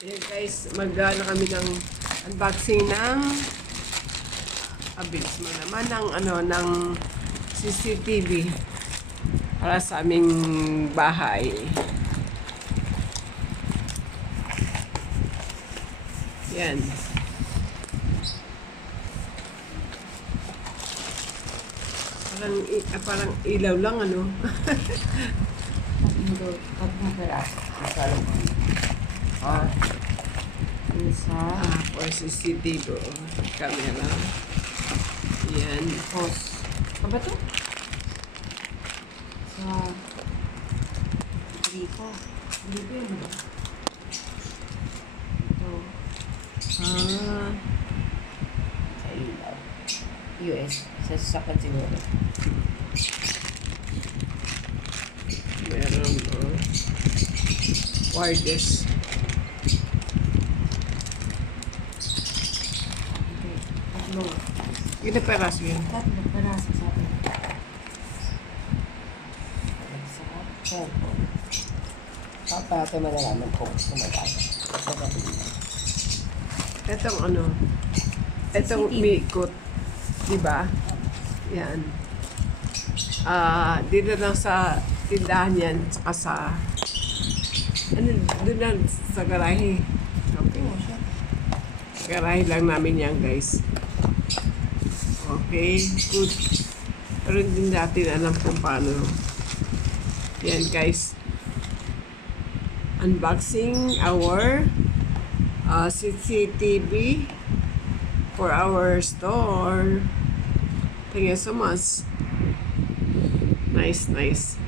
Ayan guys, mag-ano kami ng unboxing ng abis mo naman ng CCTV para sa aming bahay. Yan. Parang ilaw lang ano. Tatlong peraso. Isa. For CCTV camera. Yan. Tapos, ano ba ito? Sa gripo. Gripo yun ba? Ito. Sa ilaw. US. Sa sasakyan siguro. Meron wireless. Tatlo. Ilang peraso yun? Tatlo peraso sa atin. Sa cellphone. Papa, ito malalaman kung sumagal. Sa gabi. Etong ano, etong CCTV. umiikot, di ba? Yan. Dito lang sa tindahan yan, saka sa, doon lang sa garahe. Okay. Oo, siya. Sa garahe lang namin yan, guys. Okay, good. Pero hindi natin alam kung paano. Yan, guys. Unboxing our CCTV for our store. Thank you so much. Nice.